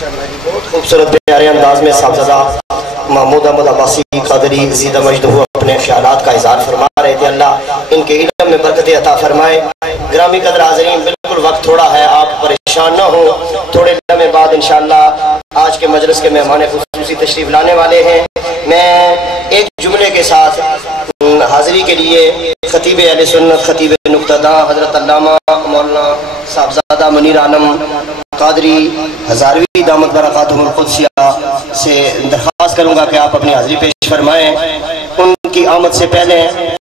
بہت خوبصورت پیارے انداز میں صاحبزادہ محمود احمد عباسی قادری عزیز مجدہ اپنے خیالات کا اظہار فرما رہے تھے۔ اللہ ان کے علم میں برکت عطا فرمائے۔ گرامی قدر حاضرین، بالکل وقت تھوڑا ہے، آپ پریشان نہ ہو، تھوڑے لمحے بعد انشاءاللہ آج کے مجلس کے مہمان خصوصی تشریف لانے والے ہیں۔ میں ایک جملے کے ساتھ حاضری کے لیے خطیب اہل سنت، خطیب نقطہ داں حضرت علامہ مولانا صاحبزادہ منیر عالم قادری ہزاروی دامت برکاتہم القدسیہ سے درخواست کروں گا کہ آپ اپنی حاضری پیش فرمائیں۔ ان کی آمد سے پہلے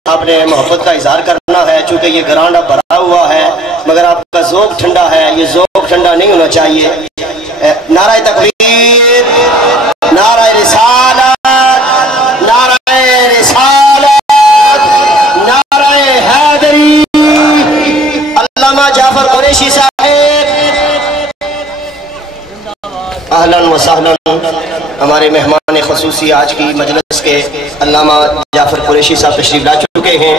آپ نے محبت کا اظہار کرنا ہے، چونکہ یہ گرانڈ اب بھرا ہوا ہے، مگر آپ کا ذوق ٹھنڈا ہے، یہ ذوق ٹھنڈا نہیں ہونا چاہیے۔ نعرہ تکبیر، نعرہ رسالت، نعرہ رسالت، نعرہ حیدری، علامہ جعفر قریشی صاحب، اہلاً و سہلاً۔ ہمارے مہمان خصوصی آج کی مجلس کے علامہ جعفر قریشی صاحب تشریف لا چکے ہیں۔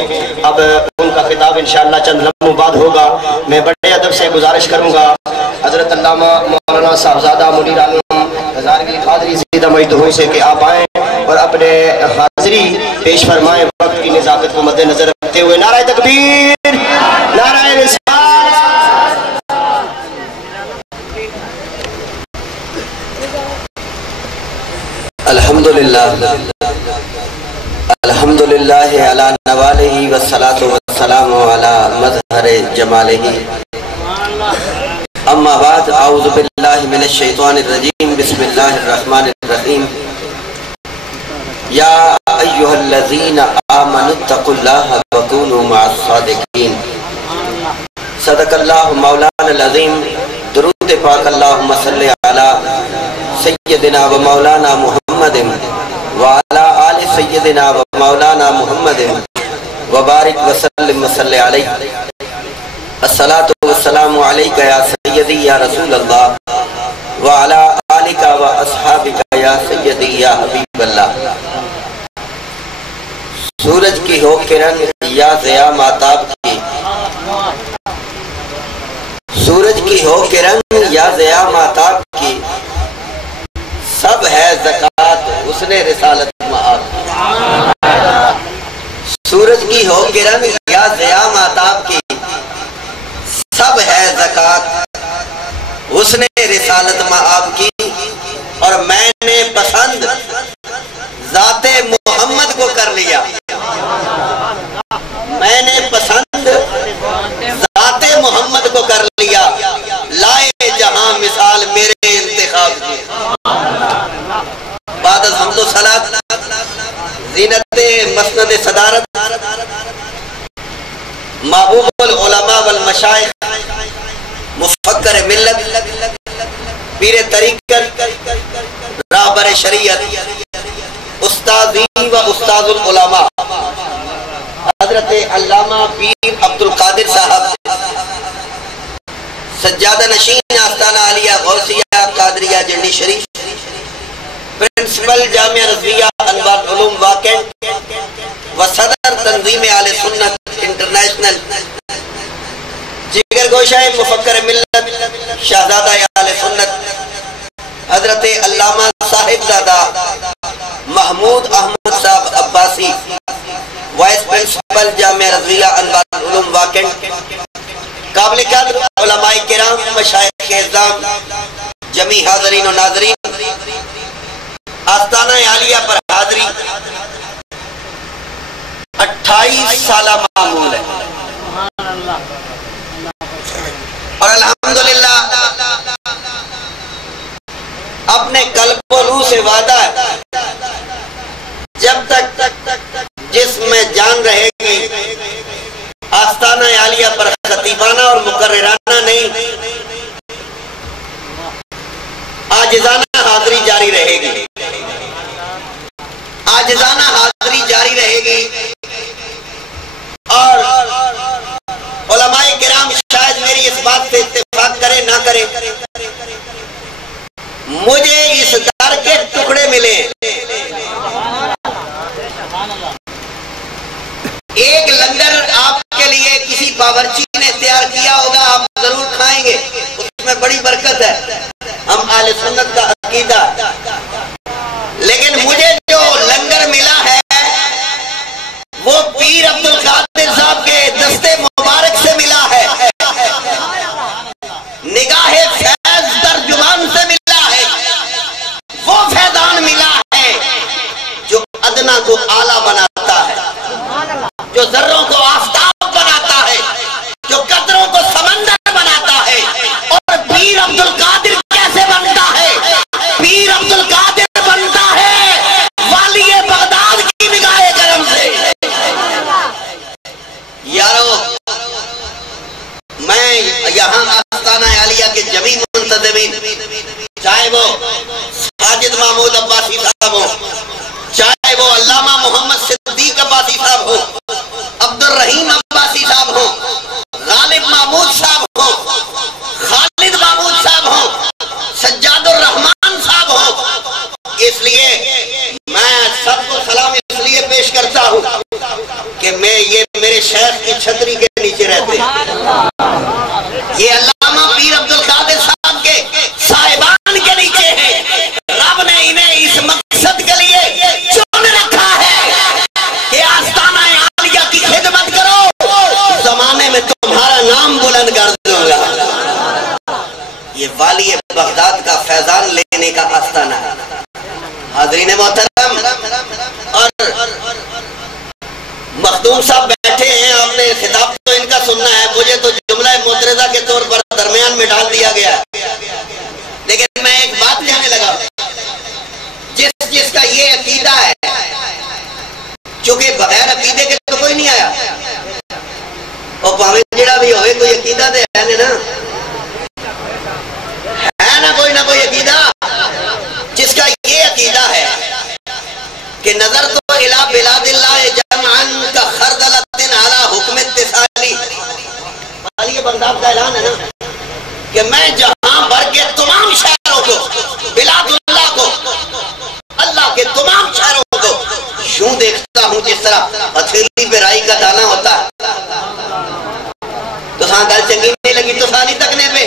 اب ان کا خطاب انشاءاللہ چند لمحوں بعد ہوگا۔ میں بڑے ادب سے گزارش کروں گا حضرت علامہ مولانا صاحبزادہ منیر عالم ہزاروی قادری عزیز مجدہ سے کہ آپ آئیں اور اپنے حاضری پیش فرمائیں وقت کی نزاکت کو مد نظر رکھتے ہوئے۔ نعرہ تکبیر، نعرہ رسالت۔ الحمدللہ الحمدللہ علی نوالہ والصلاة والسلام علی مظہر جمالہ، اما بعد، اعوذ باللہ من الشیطان الرجیم، بسم اللہ الرحمن الرحیم۔ یا ایہا الذین آمنوا اتقوا اللہ وکونوا مع الصادقین۔ صدق اللہ مولانا العظیم۔ درود پاک اللہم صلی علی سیدنا و مولانا محمد وعلا آل سیدنا و مولانا محمد وبارک وسلم وصلی علیہ۔ الصلاة والسلام علیکہ یا سیدی یا رسول اللہ وعلا آلکہ و اصحابکہ یا سیدی یا حبیب اللہ۔ سورج کی ہو کرن یا ضیاء ماتاب کی، سورج کی ہو کرن یا ضیاء ماتاب کی، سب ہے زکوٰۃ حسن رسالت مآب۔ سورج کی ہو کرن یا ضیاء ماتاب کی، سب ہے زکوٰۃ حسن رسالت مآب کی، اور میں نے پسند ذات محمد کو کر لیا، میں نے پسند ذات محمد کو کر لیا، لائے جہاں مثال میرے انتخاب کی۔ بعد از حمد و صلاۃ، زینت مسند صدارت، محبوب العلماء والمشائخ، مفکر ملت، پیر طریقت، راہبر شریعت، استاذی و استاذ العلماء حضرت علامہ پیر عبدالقادر صاحب، سجادہ نشین آستانہ عالیہ غوثیہ قادریہ جنڈی شریف، پرنسپل جامعہ رضویہ انوار علوم واقع و صدر تنظیم اہل سنت انٹرنیشنل، جگر گوشہ مفکر ملت، شہزادہ اہل سنت، حضرت علامہ صاحبزادہ محمود احمد صاحب عباسی، وائس پرنسپل جامعہ رضویہ انوار علوم واقع، قابل قدر علماء کرام، مشائخ اعظام، جمیع حاضرین و ناظرین، آستانہ عالیہ پر حاضری 28 سالہ معمول ہے، اور الحمدللہ اپنے قلب و روح سے وعدہ ہے، جب تک جسم میں جان رہے گی آستانہ عالیہ پر خطیبانہ اور مقررانہ نہیں، عاجزانہ حاضری جاری رہے گی، عاجزانہ حاضری جاری رہے گی، اور علماء کرام شاید میری اس بات سے اتفاق کرے نہ کرے، مجھے اس در کے ٹکڑے ملے، ایک لنگر آپ کے لیے کسی باورچی نے تیار کیا ہوگا، آپ ضرور کھائیں گے، اس میں بڑی برکت ہے۔ ہم اہل سنت یہ والی بغداد کا فیضان لینے کا آستانہ ہے۔ حاضرین محترم، اور مخدوم صاحب بیٹھے ہیں، آپ نے خطاب تو ان کا سننا ہے، مجھے تو جملہ معترضہ کے طور پر درمیان میں ڈال دیا گیا ہے، لیکن میں ایک بات کہنے لگا، جس کا یہ عقیدہ ہے، چونکہ بغیر عقیدے کے تو کوئی نہیں آیا، اور پاویں جڑا بھی ہوئے کوئی عقیدہ دے ہے نا، کوئی نہ کوئی عقیدہ، جس کا یہ عقیدہ ہے کہ نظر تو الہ بلاد اللہ جمعاً کا خردلت علی حکم اتصالی، والی بغداد کا اعلان ہے نا کہ میں جہاں بھر کے تمام شہروں کو، بلاد اللہ کو، اللہ کے تمام شہروں کو یوں دیکھتا ہوں جس طرح ہتھیلی پہ رائی کا دانہ ہوتا ہے۔ تو ہاں گل چنگی نہیں لگی تو سانی تکنے پہ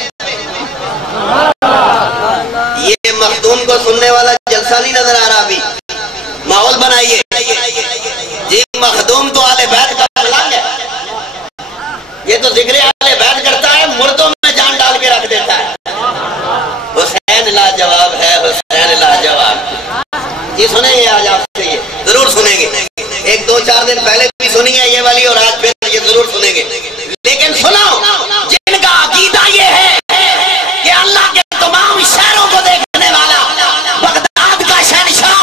یہ مخدوم کو سننے والا جلسہ نہیں نظر آ رہا، بھی ماحول بنائیے جی۔ مخدوم تو آل بیت کا الگ ہے، یہ تو ذکر آل بیت کرتا ہے، مردوں میں جان ڈال کے رکھ دیتا ہے۔ حسین لاجواب ہے، حسین لاجواب، یہ سنیں گے آج آپ سے، یہ ضرور سنیں گے، ایک دو چار دن پہلے بھی سنی ہے یہ والی، اور آج پھر یہ ضرور سنیں گے، لیکن سنو جن کا عقیدہ یہ ہے کہ اللہ کے تمام شہروں کو دیکھنے والا بغداد کا شہنشاہ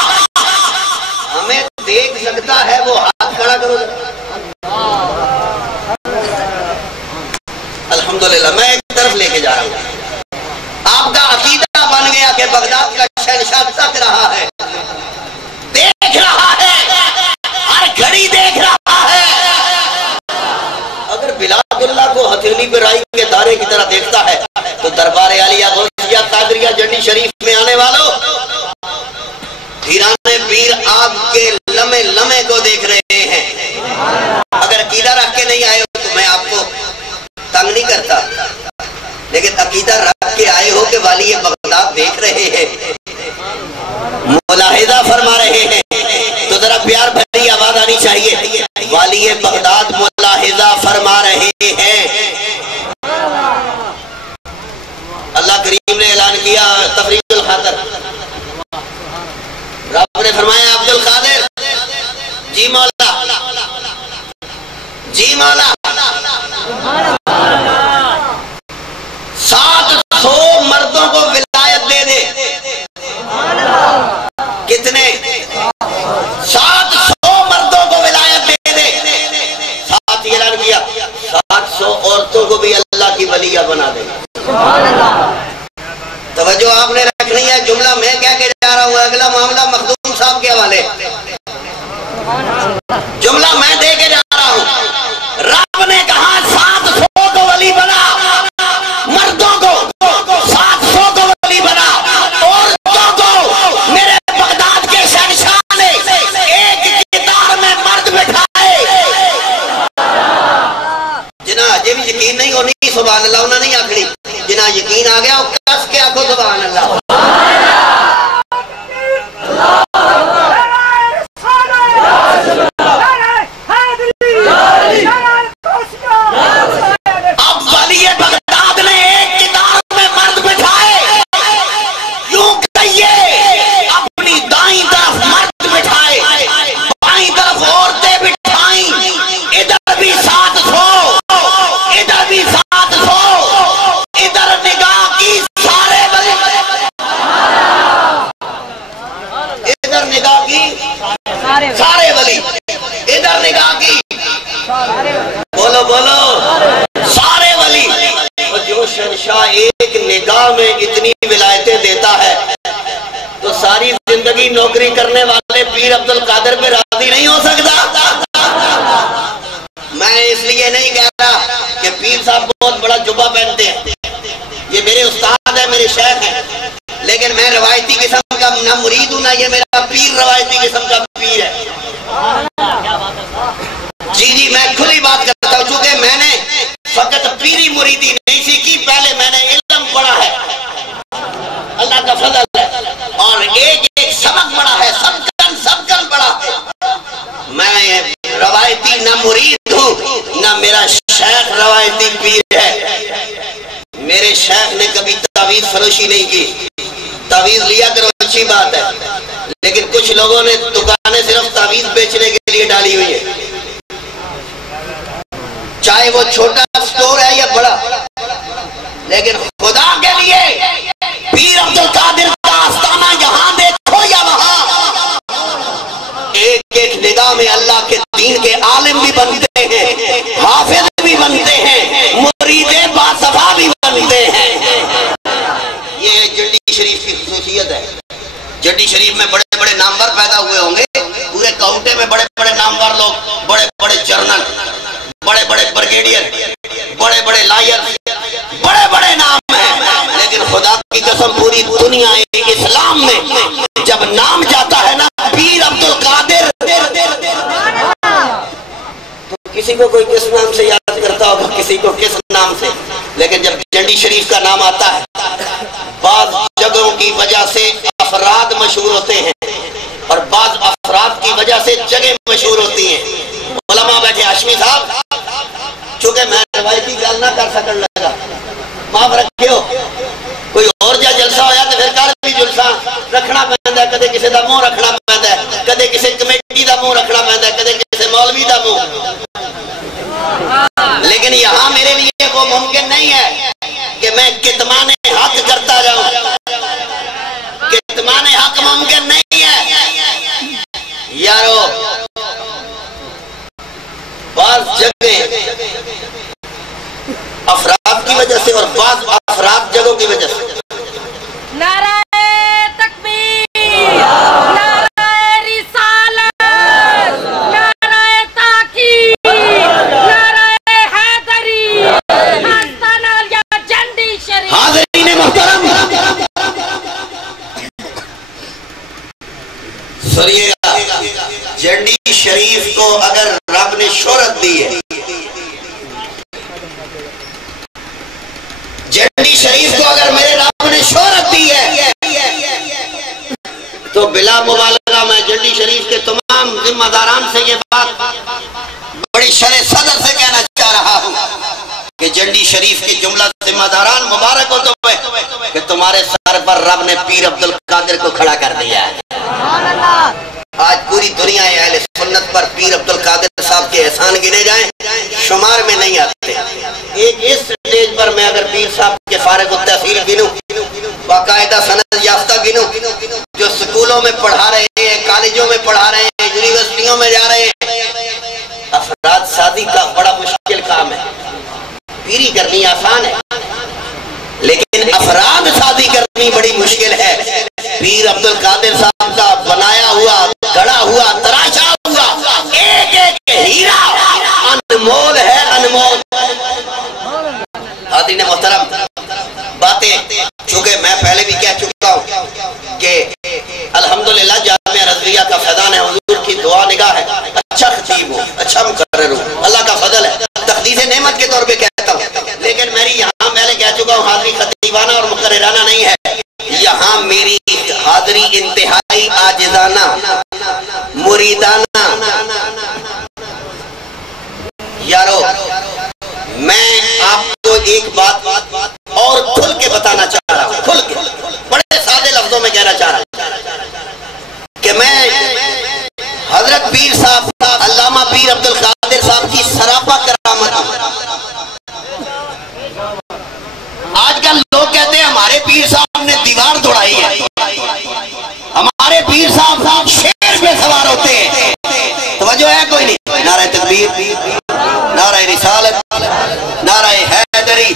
ہمیں دیکھ سکتا ہے، وہ ہاتھ کھڑا کرو۔ الحمدللہ میں ایک طرف لے کے جا رہا ہوں، آپ کا عقیدہ بن گیا کہ بغداد کا شہنشاہ تک رہا ہے، دیکھ رہا ہے، ہر گھڑی دیکھ رہا ہے۔ اگر بلاد اللہ کو ہتھیلی پہ رائی کے دانے کی طرح دیکھتا ہے تو دربار عالیہ غوثیہ قادریہ جنڈی شریف میں آنے والوں، پیرانے پیر آپ کے لمحے لمحے کو دیکھ رہے ہیں۔ اگر عقیدہ رکھ کے نہیں آئے ہو تو میں آپ کو تنگ نہیں کرتا، لیکن عقیدہ رکھ کے آئے ہو کہ والی بغداد دیکھ رہے ہیں، ملاحظہ فرما رہے ہیں، تو ذرا پیار بھری آواز آنی چاہیے، والی بغداد ملاحظہ فرما رہے ہیں۔ اللہ کریم نے اعلان کیا تفریج الخاطر، رب نے فرمایا عبد القادر جی مولا، جی مولا 700 مردوں کو ولایت دے دے۔ کتنے؟ 700 مردوں کو ولایت دے دے۔ ساتھ یہ اعلان کیا 700 عورتوں کو بھی اللہ کی ولیہ بنا دے۔ توجہ آپ نے رکھنی ہے، جملہ میں کہہ کے جا رہا ہوں، اگلا معاملہ مخدوم صاحب کے حوالے، جملہ میں دے کے جا رہا ہوں۔ رب نے کہا 700 کو ولی بنا، مردوں کو 700 کو ولی بنا، عورتوں کو میرے بغداد کے شہنشاہ نے ایک قطار میں مرد بٹھائے۔ جنہاں اجے بھی یقین نہیں ہونی سبحان اللہ انہوں نے نہیں آکھنی، جنہاں یقین آ گیا وہ کس کے آکھو سبحان اللہ۔ اب ولی بغداد نے ایک قطار میں مرد بٹھائے، یوں کہیے اپنی دائیں طرف مرد بٹھائے، بائیں طرف عورتیں بٹھائیں، ادھر بھی 700، ادھر بھی 700، ادھر نگاہ کی سارے ولی، ادھر نگاہ کی سارے ولی، ادھر نگاہ کی بولو بولو سارے ولی۔ جو شہنشاہ ایک نگاہ میں اتنی ولایتیں دیتا ہے تو ساری زندگی نوکری کرنے والے پیر عبد القادر پہ راضی نہیں ہو سکتا۔ میں اس لیے نہیں کہہ رہا کہ پیر صاحب بہت بڑا جبہ پہنتے ہیں، یہ میرے استاد ہیں، میرے شیخ ہیں، لیکن میں روایتی قسم کا نہ مرید ہوں، نہ یہ میرا پیر روایتی قسم کا پیر ہے۔ جی میں کھلی بات کرتا ہوں، چونکہ میں نے فقط پیری مریدی نہیں سیکھی، پہلے میں نے علم پڑھا ہے، اللہ کا فضل ہے، اور ایک ایک سبق پڑھا ہے، سب کن پڑھا ہے۔ میں روایتی نہ مرید ہوں، نہ میرا شیخ روایتی پیر ہے، میرے میرے شیخ نے کبھی تعویذ فروشی نہیں کی. تعویذ لیا کرو اچھی بات ہے، لیکن کچھ لوگوں نے دکانیں صرف تعویذ بیچنے کے لیے ڈالی ہوئی ہے، چاہے وہ چھوٹا سٹور ہے یا بڑا. لیکن خدا کے لیے پیر عبد القادر کا آستانہ یہاں دیکھو یا وہاں، ایک ایک نگاہ میں اللہ کے دین کے عالم بھی بنتے ہیں، حافظ بھی بنتے ہیں، مرید باصفا بھی بنتے ہیں. یہ جنڈی شریف کی خصوصیت ہے. جنڈی شریف میں بڑے بڑے نامور پیدا ہوئے ہوں گے، پورے کاؤنٹے میں بڑے بڑے نامور لوگ، بڑے بڑے جرنل، بڑے بڑے بریگیڈیئر، بڑے بڑے لائر، بڑے بڑے نام ہیں. لیکن خدا کی قسم پوری دنیا اسلام میں جب نام جاتا ہے نا پیر عبد القادر، تو کسی کو کوئی کس نام سے یاد کرتا ہوگا، کسی کو کس نام سے. لیکن جب جنڈی شریف کا نام آتا ہے، بعض جگہوں کی وجہ سے افراد مشہور ہوتے ہیں اور بعض افراد کی وجہ سے جگہ مشہور ہوتی ہیں. علماء بیٹھے، ہاشمی صاحب چونکہ میں روایتی گل نہ کر سکن لگا، معاف رکھیو. کوئی اور جا جلسہ ہویا تو پھر کل بھی جلسہ رکھنا پہندا ہے، کدے کسی دا منہ رکھنا پہندا ہے، کدے کسی کمیٹی دا منہ رکھنا پہندا ہے، کدے کسی مولوی دا منہ. لیکن یہاں میرے لیے وہ ممکن نہیں ہے کہ میں کتمان حق کرتا جاؤں. کتمان حق ممکن نہیں ہے یارو. بعض جگہ افراد کی وجہ سے اور بعض افراد جگہوں کی وجہ سے. نعرہ تکبیر، نعرہ رسالت، نعرہ تحقیق، نعرہ حیدری، آستانہ یا جنڈی شریف. حاضرین محترم سنیے گا، جنڈی شریف کو اگر رب نے شہرت دی ہے، جنڈی شریف کو اگر میرے رب نے شہرت دی ہے، تو بلا مبالغہ میں جنڈی شریف کے تمام ذمہ داران سے یہ بات بڑی شرح صدر سے کہنا چاہ رہا ہوں کہ جنڈی شریف کے جملہ ذمہ داران مبارک ہو تمہیں کہ تمہارے سر پر رب نے پیر عبد القادر کو کھڑا کر دیا ہے. آج پوری دنیا اہل سنت پر پیر عبد القادر صاحب کے احسان گنے جائیں، شمار میں نہیں آتے. ایک اس سٹیج پر میں اگر پیر صاحب کے فارغ التحصیل گنوں، باقاعدہ سند یافتہ گنوں، جو سکولوں میں پڑھا رہے ہیں، کالجوں میں پڑھا رہے ہیں، یونیورسٹیوں میں جا رہے ہیں، افراد شادی کا بڑا مشکل کام ہے. پیری کرنی آسان ہے لیکن افراد شادی کرنی بڑی مشکل ہے. پیر عبد القادر صاحب کا بنایا ہوا، گڑا ہوا، تراشا ہوا ایک ایک ہیرا انمول ہے، انمول. حاضرین محترم، باتیں چونکہ میں پہلے بھی کہہ چکا ہوں کہ الحمدللہ جامعہ رضویہ کا فیضان ہے، حضور کی دعا نگاہ ہے، اچھا خطیب ہو، اچھا مقرر ہو، اللہ کا فضل ہے، تقدیس نعمت کے طور پہ کہتا ہوں. لیکن میری یہاں پہلے کہہ چکا ہوں حاضری خطیبانہ اور مقررانہ نہیں ہے. یہاں میری حاضری انتہائی عاجزانہ، مریدانہ. یارو میں آپ کو ایک بات اور کھل کے بتانا چاہ رہا ہوں، کھل کے بڑے سادے لفظوں میں کہنا چاہ رہا ہوں کہ میں حضرت پیر صاحب علامہ پیر عبد القادر صاحب کی سراپا کرامت ہوں. آج کل لوگ کہتے ہیں ہمارے پیر صاحب نے دیوار دوڑائی ہے، ہمارے پیر صاحب شیر پہ سوار ہوتے ہیں. توجہ ہے کوئی نہیں؟ نعرہ تکبیر، نعرہ رسالت، نعرہ حیدری.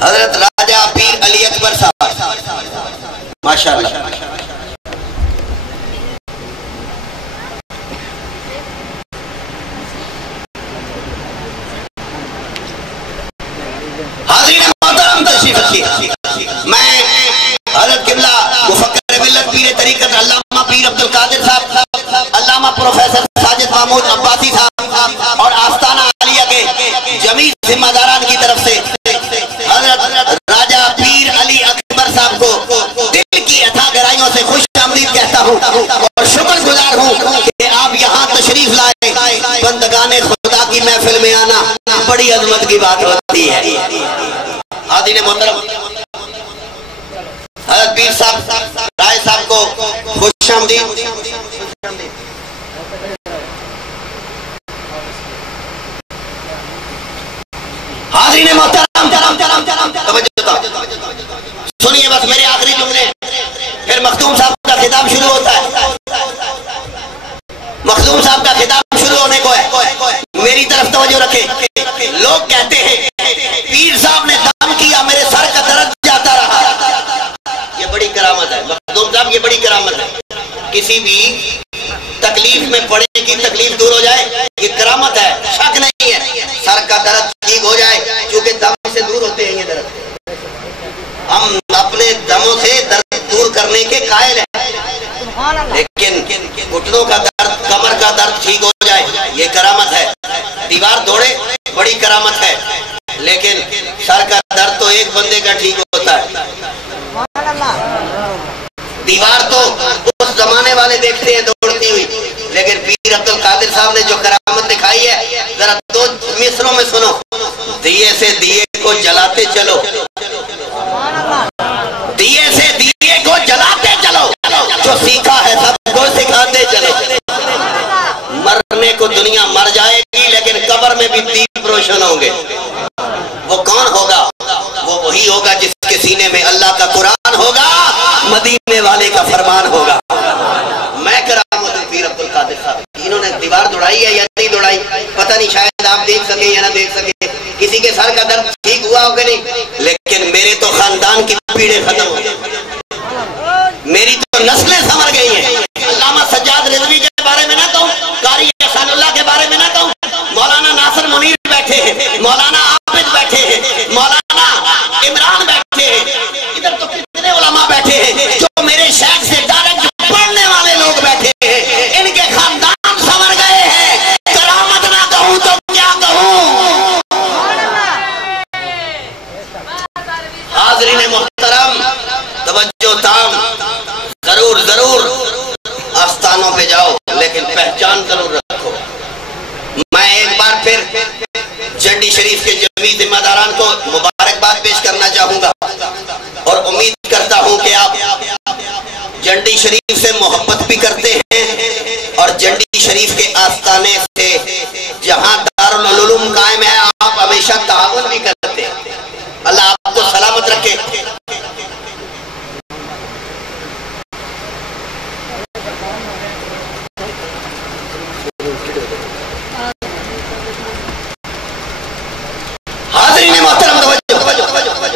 حضرت راجہ پیر علی اکبر صاحب ماشاءاللہ. حاضرین محترم تشریف رکھیے. میں حضرت قبلہ مفکر ملت پیر طریقت علامہ پیر عبد القادر صاحب، علامہ پروفیسر ساجد محمود عباسی صاحب اور آستانہ عالیہ کے جمیع ذمہ داران کی طرف سے حضرت راجہ پیر علی اکبر صاحب کو دل کی عطا گرائیوں سے خوش آمدید کہتا ہوں اور شکر گزار ہوں کہ آپ یہاں تشریف لائے. بندگان خدا کی محفل میں آنا بڑی عظمت کی بات ہوتی ہے. حاضرین محترم، حضرت پیر صاحب رائے صاحب کو خوش آمدید۔ حاضرین محترم، سنیے بس میرے آخری جملے، پھر مخدوم صاحب کا خطاب شروع ہوتا ہے۔ مخدوم صاحب کا خطاب شروع ہونے کو ہے، میری طرف توجہ رکھیں۔ لوگ کہتے ہیں پیر صاحب نے دم کیا، میرے سر کا درد جاتا رہا۔ یہ بڑی کرامت ہے مخدوم صاحب، یہ بڑی کرامت ہے۔ کسی بھی تکلیف میں پڑے کی تکلیف دور ہو جائے، یہ کرامت ہے، شک نہیں ہے۔ سر کا درد ٹھیک ہو جائے، کیونکہ دم سے دور ہوتے ہیں یہ درد۔ ہم اپنے دموں سے درد دور کرنے کے قائل ہیں، لیکن گھٹنوں کا درد، کمر کا درد ٹھیک ہو جائے، یہ کرامت ہے۔ دیوار دوڑے، بڑی کرامت ہے، لیکن سر کا درد تو ایک بندے کا ٹھیک ہوتا ہے۔ دیوار تو اس زمانے والے دیکھتے ہیں دوڑتی ہوئی، لیکن پیر عبد القادر صاحب نے جو کرامت دکھائی ہے، ذرا دو مصروں میں سنو۔ دیے سے دیے کو جلاتے چلو، دیے سے دیے کو جلاتے چلو، جو سیکھا ہے سب کو سکھاتے چلو۔ مرنے کو دنیا مر جائے گی، لیکن قبر میں بھی دیپ روشن ہوں گے۔ وہ کون ہوگا؟ وہ وہی ہوگا جس کے سینے میں اللہ کا قرآن ہوگا، مدینے والے کا فرمان ہوگا۔ میں کرامت پیر عبد القادر صاحب، انہوں نے دیوار دوڑائی ہے یا نہیں دوڑائی پتہ نہیں، شاید آپ دیکھ سکیں یا نہ دیکھ سکیں، کسی کے سر کا درد ٹھیک ہوا ہوگا نہیں، لیکن میرے تو خاندان کی پیڑیں ختم ہو گئی، میری تو نسلیں سنور گئی ہیں۔ علامہ سجاد رضوی کے بارے میں نہ کہوں، قاری احسان اللہ کے بارے میں نہ کہوں، مولانا ناصر منیر بیٹھے ہیں، مولانا عابد بیٹھے ہیں، مولانا عمران بیٹھے ہیں، ادھر تو کتنے علماء بیٹھے ہیں جو میرے شیخ سے ڈائریکٹ پڑھنے والے لوگ بیٹھے ہیں، ان کے خاندان سنور گئے ہیں۔ کرامت نہ کہوں تو کیا کہوں؟ حاضرین محترم، توجہ تام، ضرور ضرور آستانوں پہ جاؤ، لیکن پہچان ضرور رکھو۔ میں ایک بار پھر جنڈی شریف کے جمعی ذمہ داران کو مبارکباد پیش کرنا چاہوں گا، اور امید کرتا ہوں کہ آپ جنڈی شریف سے محبت بھی کرتے ہیں، اور جنڈی شریف کے آستانے سے جہاں دارالعلوم قائم ہے آپ ہمیشہ تعاون بھی کرتے ہیں۔ اللہ آپ کو سلامت رکھے۔ حاضرین محترم،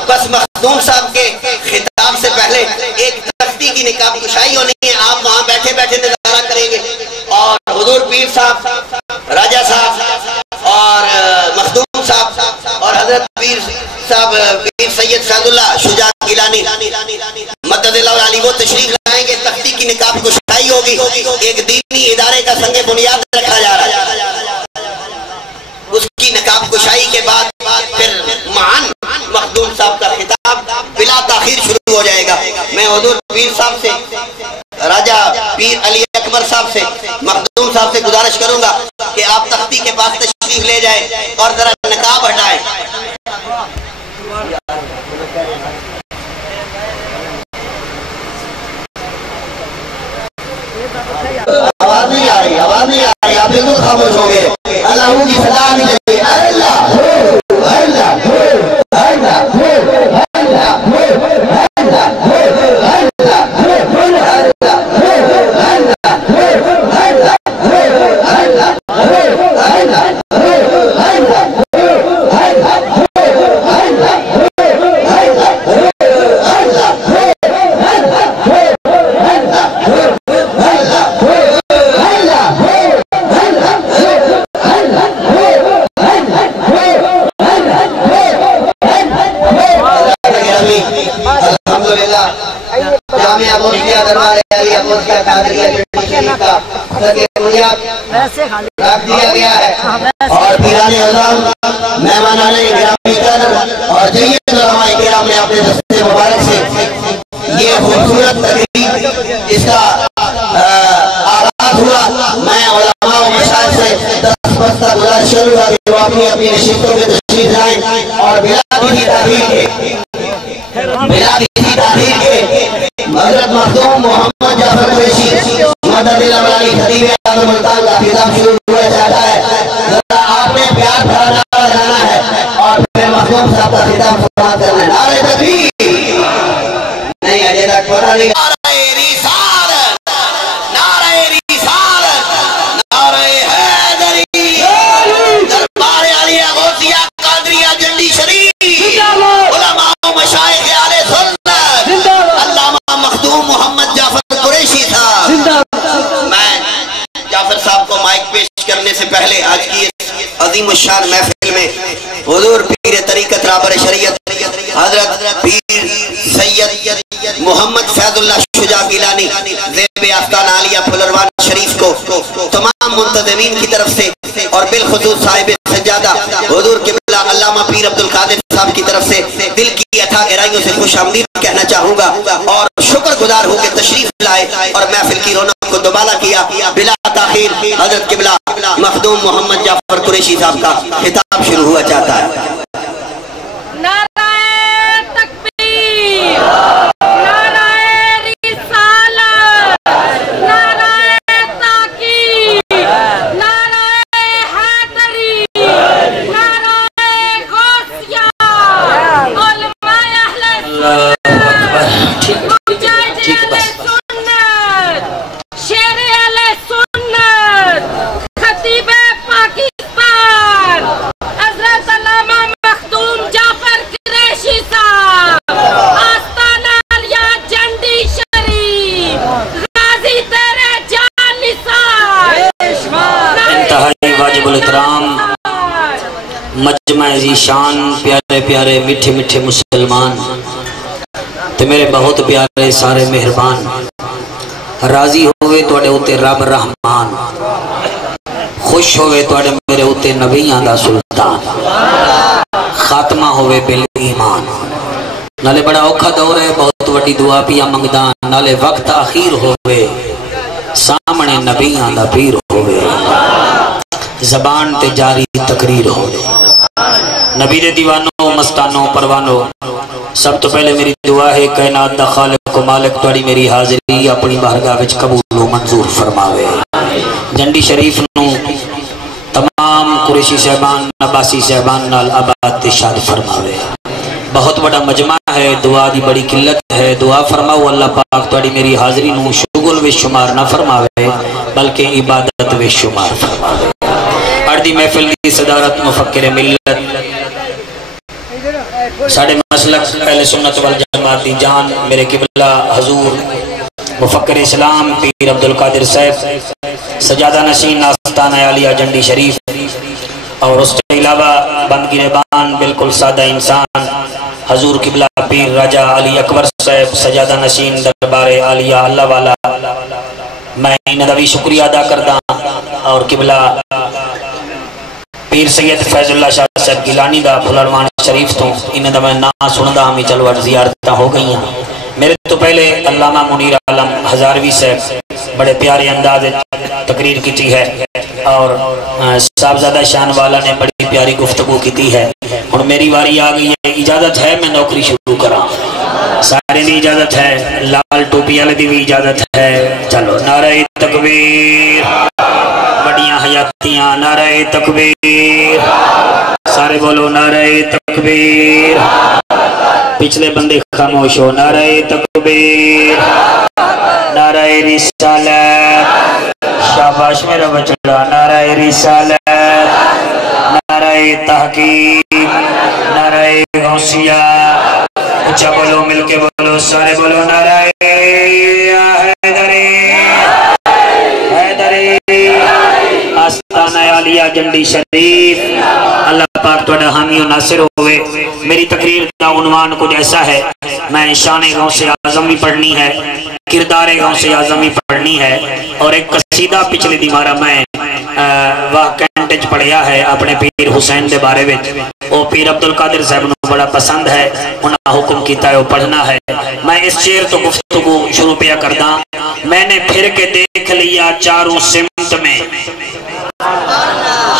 بس مخدوم صاحب کے خطاب سے پہلے ایک تختی کی نقاب کشائی ہونی ہے، آپ وہاں بیٹھے بیٹھے نظارہ کریں گے، اور حضور پیر صاحب، راجہ صاحب اور مخدوم صاحب اور حضرت پیر صاحب پیر سید سعد اللہ شجاع گیلانی مدد اللہ علی وہ تشریف لائیں گے۔ تختی کی نقاب کشائی ہوگی، ایک دینی ادارے کا سنگ بنیاد رکھا جا رہا ہے۔ اس کی نقاب کشائی کے بعد پھر معان مخدوم صاحب کا خطاب بلا تاخیر شروع ہو جائے گا۔ میں حضور پیر صاحب سے، راجہ پیر علی اکبر صاحب سے، مخدوم صاحب سے گزارش کروں گا کہ آپ تختی کے پاس تشریف لے جائیں اور ذرا نقاب ہٹائیں۔ آواز نہیں آ رہی، آواز نہیں آ رہی، آپ بالکل خاموش ہو گئے۔ اللہ کی صدا نہیں چاہیے، اللہ اللہ رکھ دیا گیا ہے، اور پیران اعظم، مہمانان گرامی قدر اور جید علماء کرام نے اپنے دست مبارک سے یہ خوبصورت تقریب اس کا آغاز ہوا۔ میں علماء و مشائخ سے دستبستہ گزارش کروں گا کہ وہ اپنی اپنی نشستوں میں تشریف لائیں اور بلا کسی تاخیر کے بلا کسی تاخیر کے حضرت مخدوم محمد جعفر قریشی مدد اللہ علی خطیب اعظم ملتان کا خطاب شروع ہوا چاہتا ہے. ذرا آپ نے پیار بھرا نعرہ لگانا ہے اور پھر مخدوم صاحب کا خطاب سماعت کرنا ہے. نعرہ تکبیر نہیں اجے تک پتہ نہیں. نعرہ رسالت، نعرہ رسالت، نعرہ حیدری، دربار عالیہ غوثیہ قادریہ جنڈی شریف، علماء و مشائخ اہل سنت، علامہ مخدوم محمد جعفر قریشی صاحب. میں جعفر صاحب کو مائک پیش کرنے سے پہلے آج کی اس عظیم الشان محفل میں حضور پیر طریقت رابر شریعت حضرت پیر سید محمد فیض اللہ شجاع گیلانی زیب آستان عالیہ پھلروان شریف کو تمام منتظمین کی طرف سے اور بالخصوص صاحب سجادہ حضور قبلہ علامہ پیر عبدالقادر صاحب کی طرف سے دل کی اتھا گہرائیوں سے خوش آمدید کہنا چاہوں گا اور شکر گزار ہو کے تشریف لائے اور محفل کی رونق کو دوبالا کیا. بلا تاخیر حضرت قبلہ مخدوم محمد جعفر قریشی صاحب کا خطاب شروع ہوا چاہتا ہے. نعرہ تکبیر، نعرہ رسالت، نعرہ تاکید، نعرہ حیدری، نعرہ غوثیہ، علماء اہل سنت، مجاہد اہل سنت، شیر اہل سنت، خطیب پاکستان حضرت علامہ مخدوم جعفر قریشی صاحب، آستانہ عالیہ جنڈی شریف، غازی تیرے جان نثار، انتہائی واجب الاحترام مجمع ذیشان پیارے پیارے میٹھے میٹھے مسلمان تے میرے بہت پیارے سارے مہربان، راضی ہوئے توڑے ہوتے رب رحمان، خوش ہوئے توڑے میرے ہوتے نبیاں دا سلطان، خاتمہ ہوئے بل ایمان. نالے بڑا اوکھا دور ہے، بہت وڈی دعا پیا منگدان، نالے وقت آخیر ہوئے سامنے نبیاں دا پیر ہوئے، زبان تے جاری تقریر ہوئے. نبی دے دیوانوں مستانوں پروانوں، سب تو پہلے میری دعا ہے کائنات دا خالق و مالک توڑی میری حاضری اپنی بارگاہ وچ قبول و منظور فرماوے. جنڈی شریف نو تمام قریشی صاحبان عباسی صاحبان نال آباد شاد فرماوے. بہت بڑا مجمع ہے، دعا دی بڑی قلت ہے، دعا فرماؤ اللہ پاک توڑی میری حاضری نو شغل و شمار نہ فرماوے بلکہ عبادت و شمار فرماوے. اردی محفل کی صدارت مفکر ملت ساڑھے مسلک اہل سنت والجماعت دی جان میرے قبلہ حضور مفکر اسلام پیر عبدالقادر صاحب سجادہ نشین آستانہ عالیہ جنڈی شریف، اور اس کے علاوہ بند گریبان بالکل سادہ انسان حضور قبلہ پیر راجہ علی اکبر صاحب سجادہ نشین دربار عالیہ اللہ والا. میں انہاں دا بھی شکریہ ادا کردا اور قبلہ پیر سید فیض اللہ شاہ صاحب گیلانی دا پھلروان شریف تو انہاں دا میں نام سندا ہمیں چلو اج زیارتاں ہو گئی ہیں. میرے تو پہلے علامہ منیر عالم ہزاروی صاحب بڑے پیارے انداز تقریر کی ہے اور صاحبزادہ شان والا نے بڑی پیاری گفتگو کی ہے. اور میری واری آ گئی ہے، اجازت ہے میں نوکری شروع کراں؟ سارے دی اجازت ہے، لال ٹوپی والے دی بھی اجازت ہے. چلو نعرہ تکبیر، بڑیاں حیاتیاں، نعرہ تکبیر، سارے بولو نعرہ تکبیر. پچھلے بندے خاموش ہو. نعرہ تکبیر، نعرہ رسالت، شاباش میرا بچڑا. نعرہ رسالت، نعرہ تحقیق، نعرہ غوثیہ. اچھا بولو، مل کے بولو، سارے بولو نعرہ حیدری، حیدری. آستانہ عالیہ جنڈی شریف، اللہ پاک توڑا حامی و ناصر ہوئے. میری تقریر دا عنوان کچھ ایسا ہے، میں شان غوث اعظم بھی پڑھنی ہے، کردار غوث اعظم بھی پڑھنی ہے، اور ایک قصیدہ پچھلے دیوارہ میں واہ کینٹج پڑھیا ہے اپنے پیر حسین دے بارے میں. وہ پیر عبدالقادر صاحب نو بڑا پسند ہے، انہاں حکم کیتا ہے وہ پڑھنا ہے. میں اس شعر تو گفتگو شروع پیا کرداں. میں نے پھر کے دیکھ لیا چاروں سمت میں،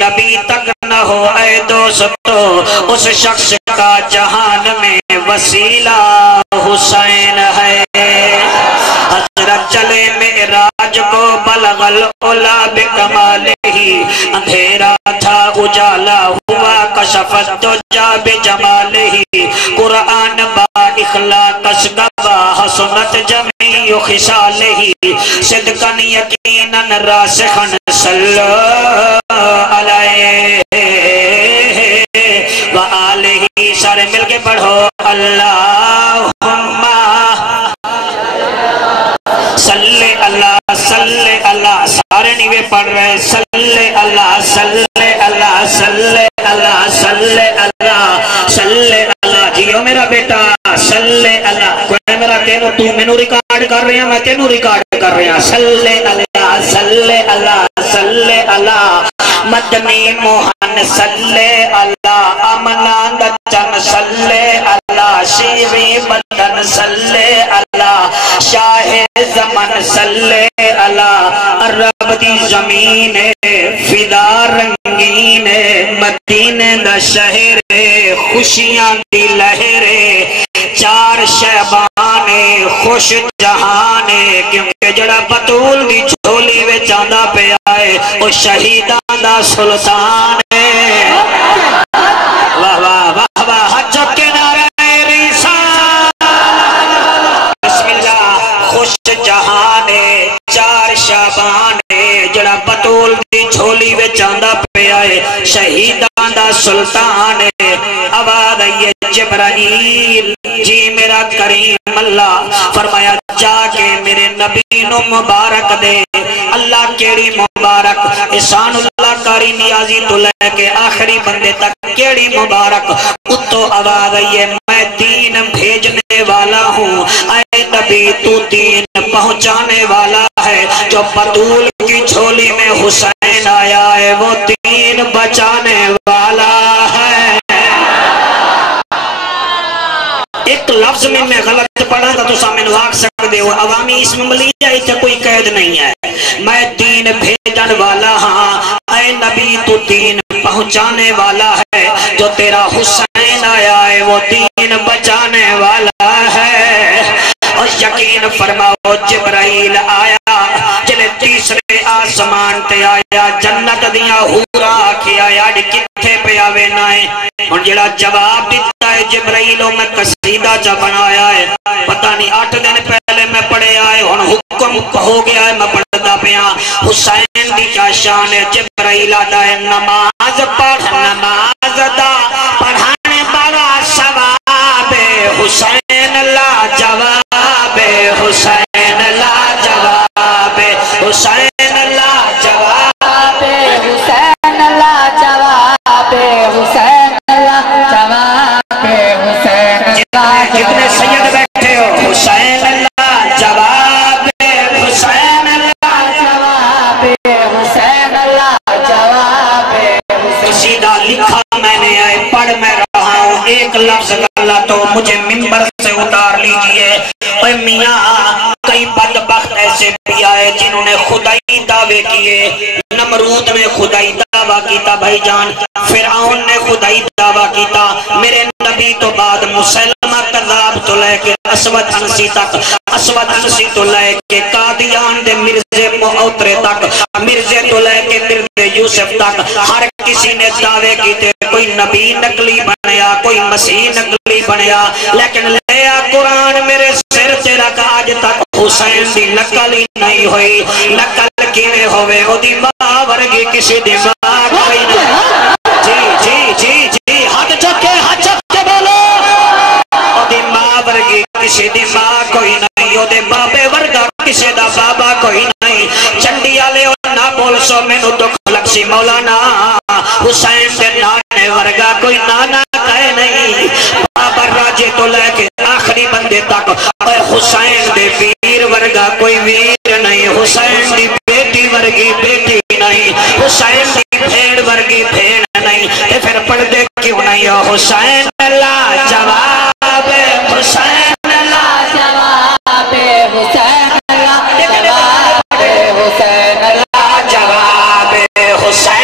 نبی تک نہ ہو اے دوستو، اس شخص کا جہان میں وسیلہ حسین ہے۔ حضرت چلے معراج کو بلغ العلا بکمالہ، اندھیرا تھا اجالا ہوا کشف الدجا بجمالہ، قرآن با اخلاق اسگبا حسنت جمیع خصالہ، صدقاً یقیناً راسخاً صلی علیہ وآلہ، سارے مل کے پڑھو اللہم صلی اللہ صلی اللہ، سارے نیوے پڑھ رہے صلی اللہ صلی اللہ صلی اللہ صلی اللہ صلی اللہ، جیو میرا بیٹا صلی اللہ، کوئی میرا کہنو تو میں نو ریکارڈ کر رہے ہیں میں تینو ریکارڈ کر رہے ہیں، صلی اللہ صلی اللہ صلی اللہ، مدنی موہن صلی اللہ، امنان دچن صلی اللہ، شیوی بدن صلی اللہ، شاہ زمن صلی اللہ، عرب دی زمین فدا رنگین، مدینہ دا شہر خوشیاں دی لہر، چار شہبان خوش جہان، کیونکہ جڑا بطول دی جھولی وے چاندہ پہ آئے وہ شہیدان دا سلطان ہے۔ واہ واہ واہ واہ، حج کے نعرہ رسالت، بسم اللہ، خوش جہان چار شہبان، جڑا بطول دی جھولی وے چاندہ پہ آئے شہیدان دا سلطان، آواز آئیے جبرائیل جی میرا کریم اللہ، فرمایا جا کے میرے نبی نو مبارک دے، اللہ کیڑی مبارک، احسان اللہ کاری نیازی تو لے کے آخری بندے تک کیڑی مبارک، اتو آواز آئیے میں دین بھیجنے والا ہوں، اے نبی تو دین پہنچانے والا ہے، جو بطول کی جھولی میں حسین آیا ہے وہ دین بچانے والا ہے۔ ایک لفظ میں غلط پڑھا تھا تو سامنے واقع سکتے ہو، عوامی اسم ملیہ ایتھے کوئی قید نہیں ہے، میں دین بھیجن والا ہاں، اے نبی تو دین پہنچانے والا ہے، جو تیرا حسین آیا ہے وہ دین بچانے والا ہے۔ اور یقین فرماؤ جبرائیل آیا جنہیں تیسرے آسمان تے آیا، جنت دیا ہورا کیا یاد کتھے پہ آوے نائے، اور جڑا جواب دیتا ہے جبرائیلوں میں قصیدہ جا بنایا ہے، پتہ نہیں 8 دن پہلے میں پڑھے آئے، اور حکم ہو گیا ہے میں پڑھتا پیا، حسین دی کیا شان ہے، جبرائیل آتا ہے نماز پڑھ، نماز دا پڑھانے بڑا ثواب، حسین لا جواب، حسین لا جواب، حسین لا جواب، حسین لا جواب، حسین لا جواب، حسین لا جواب، کتنے سید بیٹھے ہو، حسین لا جواب، حسین لا جواب، حسین لا جواب، قصیدہ لکھا میں نے آئے پڑھ میں رہا ہوں، ایک لفظ غلط تو مجھے منبر سے اتار لیجئے۔ اے میاں کئی بدبخت ایسے بھی آئے جنہوں نے خدائی دعوے کیے، نمرود نے خدائی دعویٰ کیتا بھائی جان، فرعون نے خدائی دعویٰ کیتا، میرے نبی تو بعد مسلمہ کذاب تو لے کے اسود انسی تک، اسود انسی تو لے کے قادیان دے مرزے معطرے تک، مرزے تو لے کے مرزے یوسف تک، ہر کسی نے دعوے کیتے، کوئی نبی نقلی بنیا، کوئی مسیح نقلی بنیا، لیکن لیا قرآن میرے سر سے رکھ آج تک حسین دی نقل ہی نہیں ہوئی، نقل کینے ہوئے او دی ماں ورگی کسی دی ماں کوئی نہیں، جی جی جی جی ہاتھ چکے بولو، او دی ماں ورگی کسی دی ماں کوئی نہیں، او دے بابے ورگا کسی دا بابا کوئی نہیں، چنڈی آلے اور نہ بول سو میں نو دکھ لکسی مولانا، حسین دے نانے ورگا کوئی نانا کہے نہیں، بابر راجے تو لے کے آخری بندے تک، اے حسین دے ویر ورگا کوئی ویر نہیں، حسین دی بیٹی ورگی بیٹی نہیں، حسین دی بھیڑ ورگی بھیڑ نہیں، تے پھر پڑھ دے کیوں نہیں ہو حسین لا جواب، حسین لا جواب، حسین لا جواب، حسین لا جواب، حسین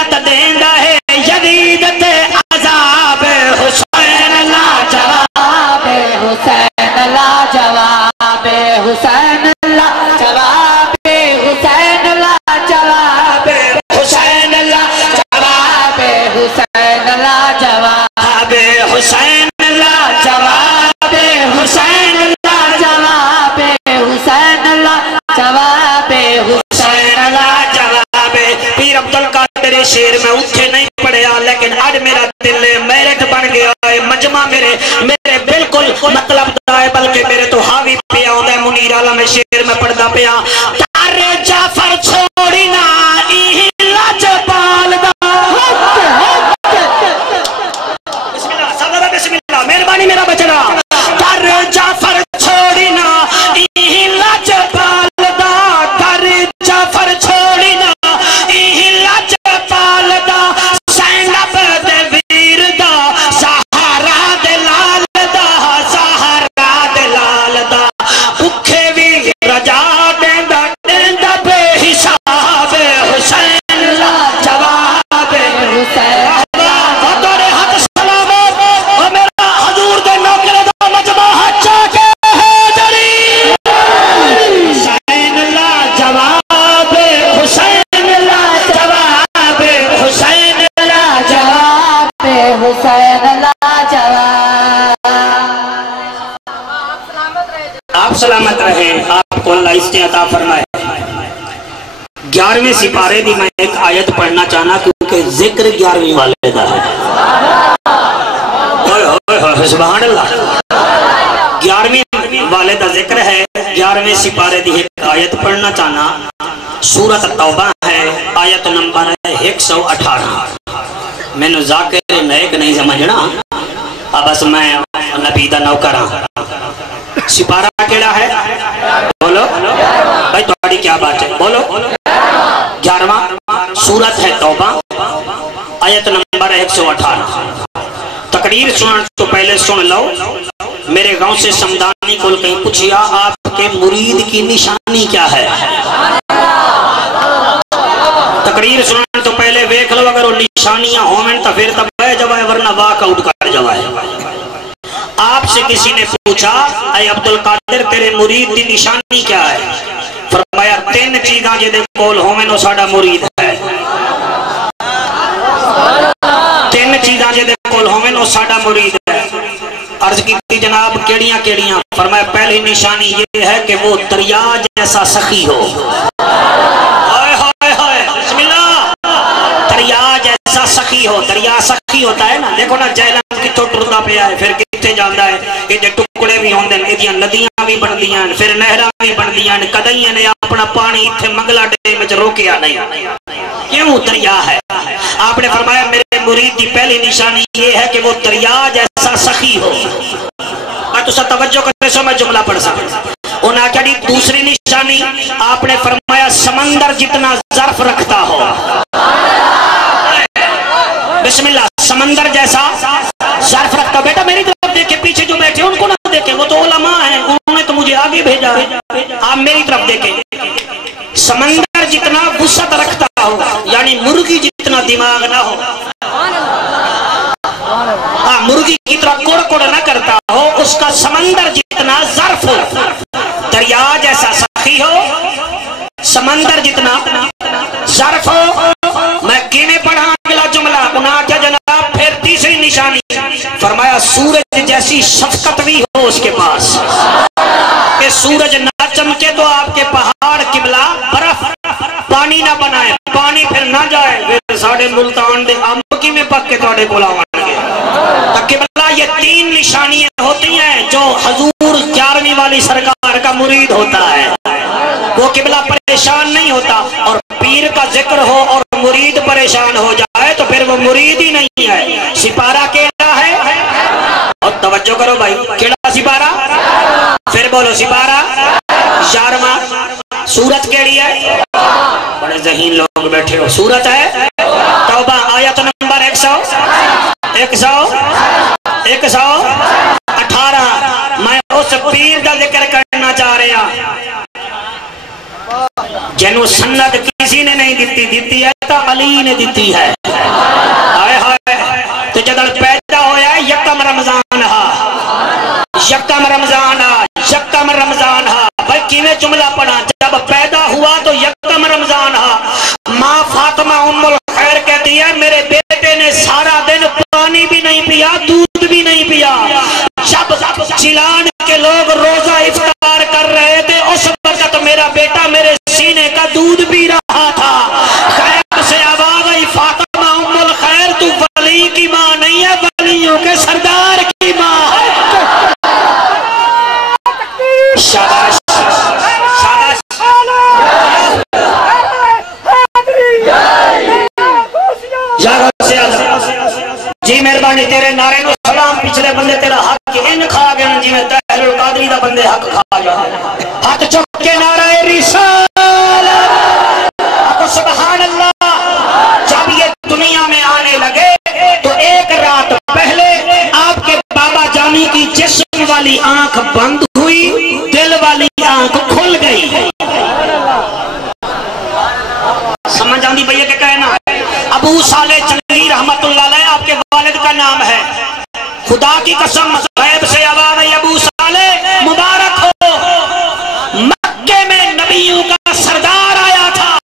سنت دیندا ہے یزید تے عذاب حسین لا جواب حسین لا جواب حسین لا جواب حسین لا جواب حسین لا جواب حسین لا جواب حسین لا جواب حسین لا جواب حسین لا جواب حسین لا جواب پیر عبدالقادر شیر میں اٹھے نہیں پڑھیا لیکن آج میرا دل میرٹ بن گیا ہے مجمع میرے بالکل مطلب دا ہے بلکہ میرے تو حاوی پیا ہوتا ہے منیر عالم شیر میں پڑھدا پیا تار جعفر چھوڑی نا ایہی لاجپال دا بسم اللہ سادہ بسم اللہ مہربانی میرا بچنا تار جعفر چھوڑی نا ایہی لاجپال دا تار جعفر چھوڑی نا ایہی لاجپال دا سینب دے ویر دا سہارا دے لال دا سہارا دے لال دا بکھے وی رجا دیندا دیندا بے حساب حسین لا جواب حسین تورے ہاتھ سلامت او میرا حضور دے نوکر دا مجمع ہچا کے حیدری حسین لا جواب حسین لا جواب حسین لا جواب حسین لا جواب آپ سلامت رہیں آپ کو اللہ اس نے عطا فرمائے 11ویں سپارے دی میں ایک آیت پڑھنا چاہنا کیونکہ ذکر 11ویں والے دا ہے سبحان اللہ 11ویں والے دا ذکر ہے 11ویں سپارے دی ایک آیت پڑھنا چاہنا سورۃ توبہ ہے آیت نمبر 118 میں نے ذاکر نیک نہیں سمجھنا اب بس میں نبی دا نوکر ہوں سپارہ کیڑا ہے بولو بھائی تمہاری کیا بات ہے بولو 11واں سورت ہے توبہ آیت نمبر 118 تقریر سنن تو پہلے سن لو میرے گاؤں سے سمدانی کو کہیں پوچھیا آپ کے مرید کی نشانی کیا ہے تقریر سنن تو پہلے ویکھ لو اگر وہ نشانیاں ہومن تو پھر تب بے جوائے ورنہ واک آؤٹ کر جوائے آپ سے کسی نے پوچھا اے عبدالقادر تیرے مرید دی نشانی کیا ہے فرمایا 3 چیزاں جے دے کول ہومن وہ ساڑا مرید ہے 3 چیزاں جے دے کول ہومن وہ ساڑا مرید ہے عرض کی جناب کیڑیاں فرمایا پہلی نشانی یہ ہے کہ وہ دریا جیسا سخی ہو بسم اللہ دریا جیسا سخی ہو دریا سخی ہوتا ہے نا دیکھو نا جہلم کی تو ٹردا پہ آئے پھر کتے جاندہ ہے یہ جو ٹکڑے بھی ہوندے ہیں یہ ندیاں بھی بن دیاں پھر نہرہ بھی بن دیاں کدائیاں نے اپنا پانی اتھے منگلہ ڈے میں روکیا نہیں کیوں دریا ہے آپ نے فرمایا میرے مرید کی پہلی نشانی یہ ہے کہ وہ دریا جیسا سخی ہو میں تو سا توجہ کرنے سو میں جملہ پڑھ سکتا انہاں کہا دوسری نشانی آپ نے فرمایا سمندر جتنا ظرف رکھتا ہو بسم اللہ سمندر جیسا ظرف رکھتا بیٹا میری طرف دیکھے پیچھے جو بیٹھے ان کو نہ دیکھیں وہ تو علماء ہیں انہوں نے تو مجھے آگے بھیجا آپ میری طرف دیکھیں سمندر جتنا وسعت رکھتا ہو یعنی مرغی جتنا دماغ نہ ہو مرغی کی طرح کوڑ نہ کرتا ہو اس کا سمندر جتنا ظرف ہو دریا جیسا سخی ہو سمندر جتنا ظرف ہو میں کینے پڑھا اگلا جملہ انہاں کیا جناب پھر تیسری نشانی فرمایا سورج جیسی شفقت بھی ہو اس کے پاس کہ سورج نہ چمکے تو آپ کے پہاڑ قبلہ برف پانی نہ بنائے پانی پھر نہ جائے پھر ساڑھے ملتان دے آمکی میں پک کے توڑے بولا ہوانگے قبلہ یہ 3 نشانیاں ہوتی ہیں جو حضور 11ویں والی سرکار کا مرید ہوتا ہے وہ قبلہ پریشان نہیں ہوتا اور پیر کا ذکر ہو اور مرید پریشان ہو جائے تو پھر وہ مرید ہی نہیں ہے سپارہ کیڑا ہے اور توجہ کرو بھائی کیڑا سپارہ پھر بولو سپارہ 11واں سورت کیڑی ہے بڑے ذہین لوگ بیٹھے ہو سورت ہے توبہ آیت نمبر 118 میں اس پیر کا ذکر کرنا چاہ رہا جنہوں سند کسی نے نہیں دیتی ہے بیٹا علی نے دیتی ہے آئے ہائے تو جدل پیدا ہویا ہے یکم رمضان ہا یکم رمضان ہا یکم رمضان ہا بھائی کیویں جملہ پڑھا جب پیدا ہوا تو یکم رمضان ہا ماں فاطمہ ام الخیر کہتی ہے میرے بیٹے نے سارا دن پانی بھی نہیں پیا دودھ بھی نہیں پیا جب چلان کے لوگ روزہ افطار کر رہے تھے اس وقت میرا بیٹا میرے سینے کا دودھ پی رہا تھا خیر سے آواز آئی فاطمہ ام الخیر تو ولی کی ماں نہیں ہے ولیوں کے سردار کی ماں شاباش شاباش جی مہربانی تیرے نعرے نو سلام پچھلے بندے تیرا حق ان کھا گئے جی میں تحریر القادری دا بندے حق کھا گیا ہاتھ چک کے نعرہ رسالت سبحان اللہ جب یہ دنیا میں آنے لگے تو ایک رات پہلے آپ کے بابا جانی کی جسم والی آنکھ بند ہوئی دل والی آنکھ کھل گئی سمجھ آندی بھئی کہ کہنا ہے ابو صالح چنگی رحمت اللہ علیہ آپ کے والد کا نام ہے خدا کی قسم غیب سے آواز ہے ابو صالح مبارک ہو مکے میں نبیوں کا سردار آیا تھا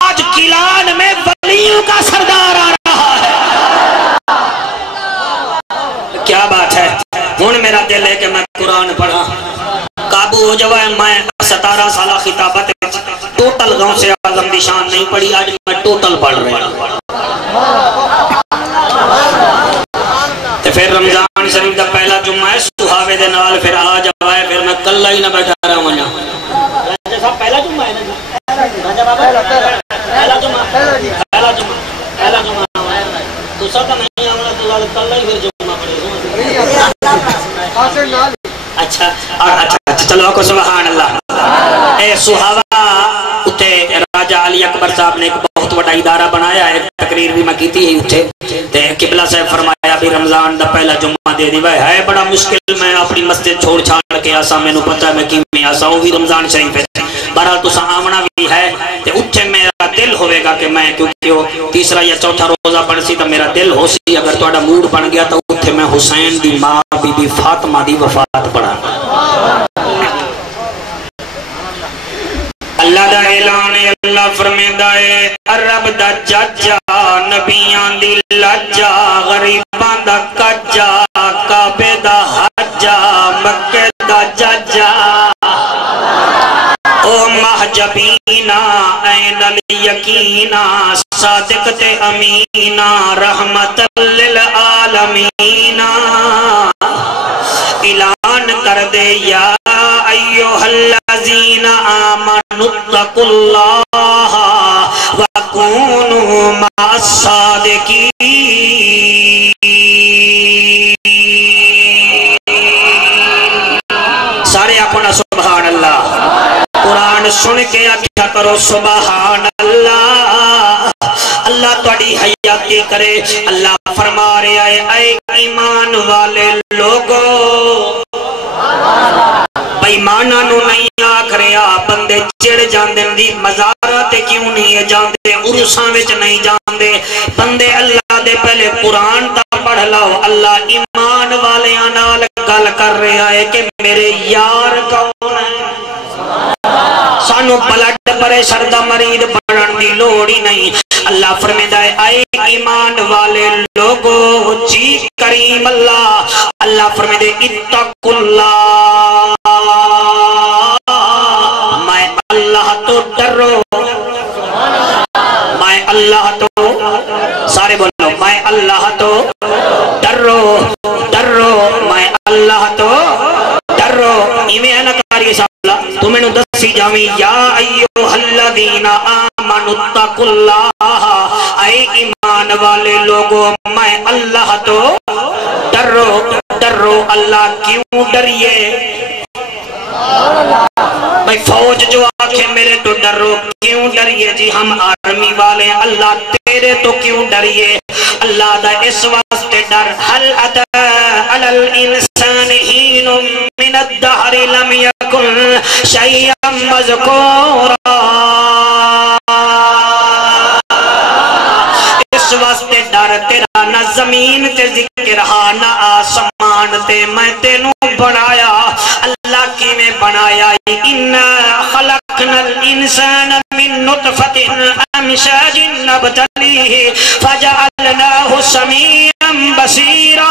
آج کلان میں ولیوں کا سردار آ رہا ہے کیا بات ہے ہون میرا دل ہے کہ میں قرآن پڑھا قابو ہو جوائے میں 17 سالہ خطابت ٹوٹل گاؤں سے اعظم دی شان نہیں پڑھی آج میں ٹوٹل پڑھ رہا ہوں تو پھر رمضان شریف دا پہلا جمعہ ہے سہاوے دے نال پھر آ جائے پھر میں کلہ ہی نہ بیٹھا رہا ہوں راجہ صاحب پہلا جمعہ ہے نا راجہ بابا پہلا جمعہ تو سب نہیں آمنا تو کلہ ہی پھر جمعہ پڑھے اچھا چلو کو سبحان اللہ اے سہاوا اتے راجہ علی اکبر صاحب نے ایک بہت بڑا ادارہ بنایا ہے تقریر بھی میں کیتی ہی اتے تے قبلہ صاحب فرمایا بھی رمضان دا پہلا جمعہ دے دی ہے بڑا مشکل میں اپنی مسجد چھوڑ چھاڑ کے آسا میں نو پتہ ہے میں کی میں آسا وہ بھی رمضان شریف ہے بہرحال تو آمنا بھی ہے تے اٹھے میرا دل ہوئے گا کہ میں کیونکہ وہ تیسرا یا چوتھا روزہ پڑھ سی تو میرا دل ہو سی اگر تو اڈا موڈ بن گیا تو اٹھے میں حسین دی ماں بی بی فاطمہ دی وفات پڑھا اللہ دا اعلان اللہ فرمیندہ ہے عرب دا ججا نبیان دی لجا غریبان دا کجا کعبے دا حجا مکہ دا ججا او محجبینا این الیقینا صادق تے امینا رحمت للعالمینا اعلان کر دے یا ایوہ الذین آمنوا اتقوا اللہ وکونوا مع الصادقین سارے اپنا سبحان اللہ قرآن سن کے اکھا کرو سبحان اللہ اللہ توڑی حیاتی کرے اللہ فرما رہا ہے اے ایمان والے لوگوں ایمانہ نو نہیں آکھ رہا بندے چڑ جاندے دی مزارات کیوں نہیں جاندے عرصان وچ نہیں جاندے بندے اللہ دے پہلے قرآن تا پڑھ لاؤ اللہ ایمان والے آنال گل کر رہا ہے کہ میرے یار کون ہے سانو بلڈ پریشر دا مرید بڑھن دی لوڑی نہیں اللہ فرمیدہ ہے اے ایمان والے لوگو جی کریم اللہ فرمیدہ اتقوا اللہ میں اللہ تو ڈرو میں اللہ تو سارے بولو میں اللہ تو ڈرو میں اللہ تو ڈرو ایمیں ہے نا کاری سالہ تمہیں نو دسی جاویں یا ایوہ الذین آمنوا اتقوا اللہ اے ایمان والے لوگوں میں اللہ تو ڈرو اللہ کیوں ڈریے بھئی فوج جو آنکھیں میرے تو ڈرو کیوں ڈریے جی ہم آرمی والے اللہ تیرے تو کیوں ڈریے اللہ دا اس واسطے ڈر حل اتا علی الانسان حین من الدہر لم یکن شیئا مذکورا اس واسطے ڈر تیرا نہ زمین تے ذکر ہا نہ آسمان تے میں تینوں بنایا اللہ کی میں بنایا انا خلقنا الانسان من نطفت امشاج نبتلیہ فجعلناہ سمیعا بصیرا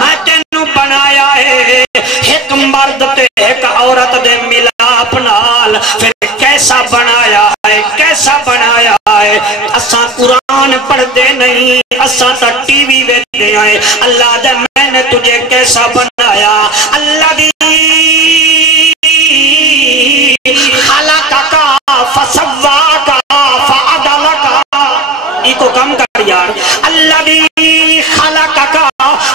میں تینوں بنایا ہے ایک مرد تے ایک عورت دے ملاپ نال پھر کیسا بنایا ہے کیسا بنایا ہے اساں قرآن پڑھ دے نہیں اساں تا ٹی وی ویکھدے ہیں اللہ دے میں نے تجھے کیسا بنایا اللہ دی خلقک فسواک فعدلک ایکو کم کر یار اللہ دی خلقک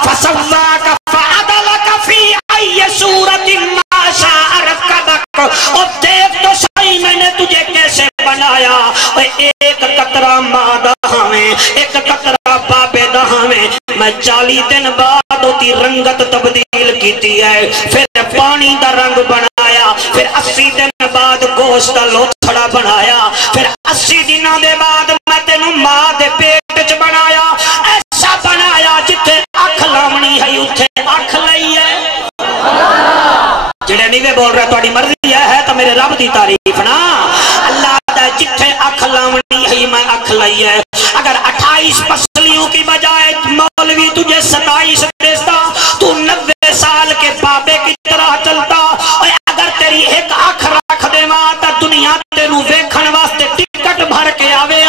فسواک فعدلک فی ای صورت ما شاء رکبک اور دیکھ تو صحیح میں نے تجھے کیسے بنایا ایک قطرہ مادہ ہمیں ایک قطرہ بابے دہ ہمیں میں 40 دن بعد ہوتی رنگت تبدیل کیتی ہے پھر پانی دا رنگ بنایا پھر 80 دن بعد گوشت دا لوتھڑا بنایا پھر 80 دنوں دے بعد میں تینوں ماں دے پیٹ چ بنایا ایسا بنایا جتھے اکھ لامنی ہے اتھے اکھ لئی ہے جڑے نہیں بول رہا تھوڑی مرضی ہے تو میرے رب دی تعریف نا اللہ دا جتھے اکھ لامنی ہے میں اکھ لئی ہے اگر 28 پسلیوں کی بجائے مولوی تجھے 27 دیستا تو 90 سال کے بابے کی طرح چلتا اور اگر تیری ایک اکھ رکھ دے ماتا دنیا تینوں ویکھن واسطے ٹکٹ بھر کے آوے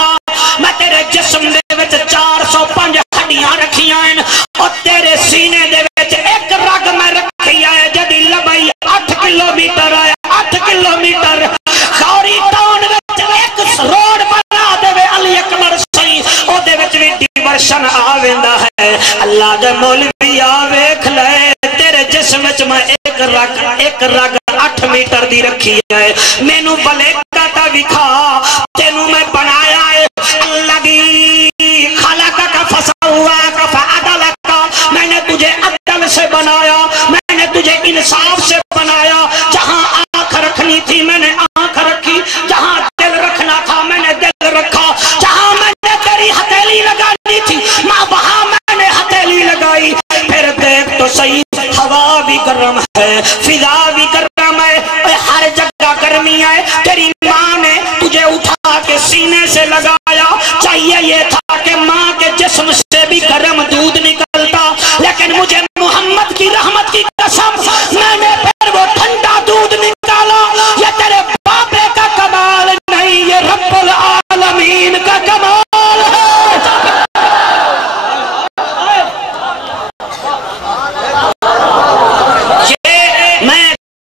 میں تیرے جسم دے وچ 405 ہڈیاں رکھیاں ہیں اور تیرے سینے دے وچ ایک رگ میں رکھی ہے جدی لمبائی 8 کلومیٹر ہے 8 کلومیٹر خوری ٹاؤن وچ ایک روڈ بنا دے وے علی اکبر سی او دے وچ وی ڈیورشن آویندا ہے اللہ دے مولوی ویکھ لے تیرے جسم وچ میں ایک رگ 8 میٹر دی رکھی ہے مینوں بلے کاٹا وکھا تینوں میں بنایا ہے اللہ دی خلقک فسواک فعدلک میں نے تجھے عدل سے بنایا میں نے تجھے انصاف سے بنایا جہاں آنکھ رکھنی تھی میں نے